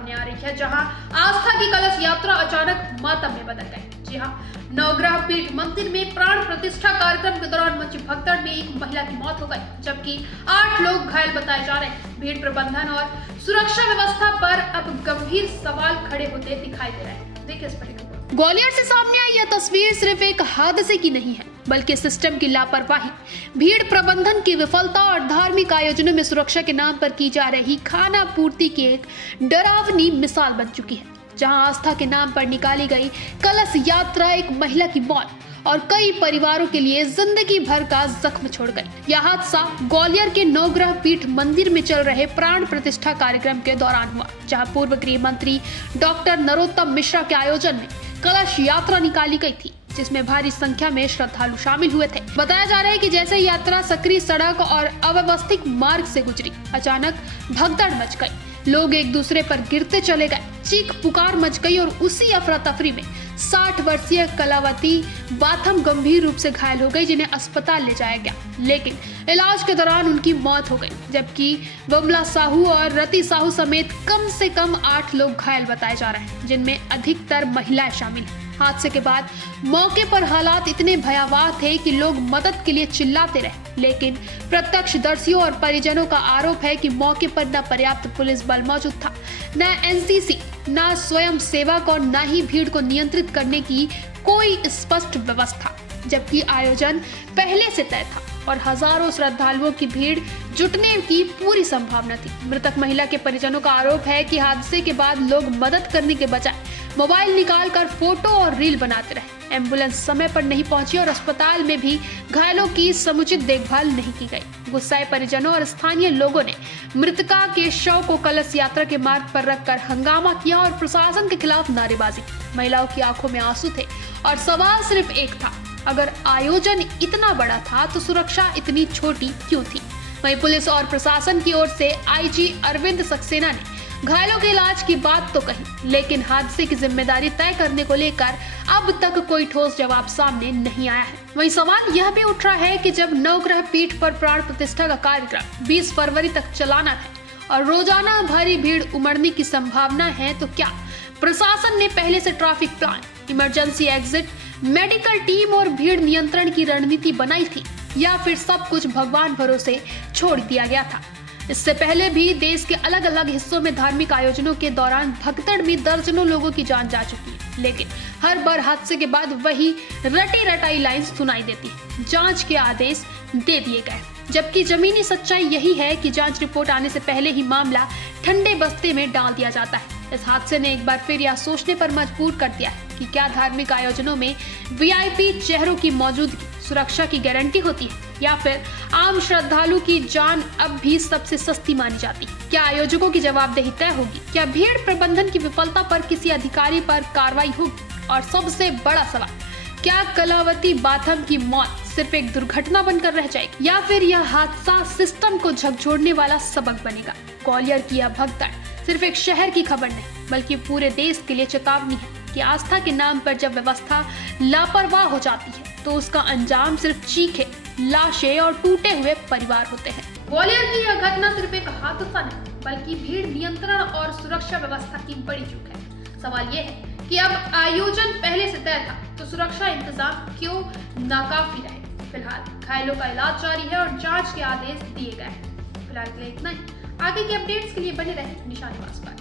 सामने आ रही है, जहां आस्था की कलश यात्रा अचानक मातम में बदल गई। जी हां, नवग्रह पीठ मंदिर में प्राण प्रतिष्ठा कार्यक्रम के दौरान मची भगदड़ में एक महिला की मौत हो गई, जबकि 8 लोग घायल बताए जा रहे हैं। भीड़ प्रबंधन और सुरक्षा व्यवस्था पर अब गंभीर सवाल खड़े होते दिखाई दे रहे हैं। देखिए इस पर रिपोर्ट। ग्वालियर से सामने आई यह तस्वीर सिर्फ एक हादसे की नहीं है, बल्कि सिस्टम की लापरवाही, भीड़ प्रबंधन की विफलता और धार्मिक आयोजनों में सुरक्षा के नाम पर की जा रही खाना पूर्ति की एक डरावनी मिसाल बन चुकी है। जहां आस्था के नाम पर निकाली गई कलश यात्रा एक महिला की मौत और कई परिवारों के लिए जिंदगी भर का जख्म छोड़ गई। यह हादसा ग्वालियर के नवग्रह पीठ मंदिर में चल रहे प्राण प्रतिष्ठा कार्यक्रम के दौरान हुआ, जहां पूर्व गृह मंत्री डॉक्टर नरोत्तम मिश्रा के आयोजन में कलश यात्रा निकाली गई थी, जिसमें भारी संख्या में श्रद्धालु शामिल हुए थे। बताया जा रहा है कि जैसे यात्रा सकरी सड़क और अव्यवस्थित मार्ग से गुजरी, अचानक भगदड़ मच गई। लोग एक दूसरे पर गिरते चले गए, चीख पुकार मच गई और उसी अफरा तफरी में 60 वर्षीय कलावती बाथम गंभीर रूप से घायल हो गई, जिन्हें अस्पताल ले जाया गया, लेकिन इलाज के दौरान उनकी मौत हो गई। जबकि बमला साहू और रति साहू समेत कम से कम 8 लोग घायल बताए जा रहे हैं, जिनमें अधिकतर महिलाएं शामिल हैं। हादसे के बाद मौके पर हालात इतने भयावह थे कि लोग मदद के लिए चिल्लाते रहे, लेकिन प्रत्यक्षदर्शियों और परिजनों का आरोप है कि मौके पर न पर्याप्त पुलिस बल मौजूद था, न एनसीसी, न स्वयं सेवक और न ही भीड़ को नियंत्रित करने की कोई स्पष्ट व्यवस्था, जबकि आयोजन पहले से तय था और हजारों श्रद्धालुओं की भीड़ जुटने की पूरी संभावना थी। मृतक महिला के परिजनों का आरोप है कि हादसे के बाद लोग मदद करने के बजाय मोबाइल निकालकर फोटो और रील बनाते रहे। एम्बुलेंस समय पर नहीं पहुंची और अस्पताल में भी घायलों की समुचित देखभाल नहीं की गई। गुस्साए परिजनों और स्थानीय लोगों ने मृतका के शव को कलश यात्रा के मार्ग पर रखकर हंगामा किया और प्रशासन के खिलाफ नारेबाजी की। महिलाओं की आंखों में आंसू थे और सवाल सिर्फ एक था, अगर आयोजन इतना बड़ा था तो सुरक्षा इतनी छोटी क्यों थी। वहीं पुलिस और प्रशासन की ओर से आईजी अरविंद सक्सेना ने घायलों के इलाज की बात तो कही, लेकिन हादसे की जिम्मेदारी तय करने को लेकर अब तक कोई ठोस जवाब सामने नहीं आया है। वहीं सवाल यह भी उठ रहा है कि जब नवग्रह पीठ पर प्राण प्रतिष्ठा का कार्यक्रम 20 फरवरी तक चलाना है और रोजाना भारी भीड़ उमड़ने की संभावना है, तो क्या प्रशासन ने पहले से traffic plan, emergency exit, medical team और भीड़ नियंत्रण की रणनीति बनाई थी, या फिर सब कुछ भगवान भरोसे छोड़ दिया गया था। इससे पहले भी देश के अलग अलग हिस्सों में धार्मिक आयोजनों के दौरान भगदड़ में दर्जनों लोगों की जान जा चुकी है, लेकिन हर बार हादसे के बाद वही रटी रटाई लाइन सुनाई देती है, जांच के आदेश दे दिए गए, जबकि जमीनी सच्चाई यही है कि जांच रिपोर्ट आने से पहले ही मामला ठंडे बस्ते में डाल दिया जाता है। इस हादसे ने एक बार फिर यह सोचने पर मजबूर कर दिया है कि क्या धार्मिक आयोजनों में वीआईपी चेहरों की मौजूदगी सुरक्षा की गारंटी होती है, या फिर आम श्रद्धालु की जान अब भी सबसे सस्ती मानी जाती है। क्या आयोजकों की जवाबदेही तय होगी? क्या भीड़ प्रबंधन की विफलता पर किसी अधिकारी पर कार्रवाई होगी? और सबसे बड़ा सवाल, क्या कलावती बाथम की मौत सिर्फ एक दुर्घटना बनकर रह जाएगी, या फिर यह हादसा सिस्टम को झकझोरने वाला सबक बनेगा? ग्वालियर की यह भगदड़ सिर्फ एक शहर की खबर नहीं, बल्कि पूरे देश के लिए चेतावनी है कि आस्था के नाम पर जब व्यवस्था लापरवाह हो जाती है, तो उसका अंजाम सिर्फ चीखे, लाशें और टूटे हुए परिवार होते हैं। ग्वालियर की यह घटना सिर्फ एक हादसा नहीं, बल्कि भीड़ नियंत्रण और सुरक्षा व्यवस्था की बड़ी चूक है। सवाल ये है कि अब आयोजन पहले से तय था, तो सुरक्षा इंतजाम क्यों नाकाफी रहे? फिलहाल घायलों का इलाज जारी है और जांच के आदेश दिए गए हैं। फिलहाल के लिए इतना ही। आगे के अपडेट्स के लिए बने रहें निशान निवास पर।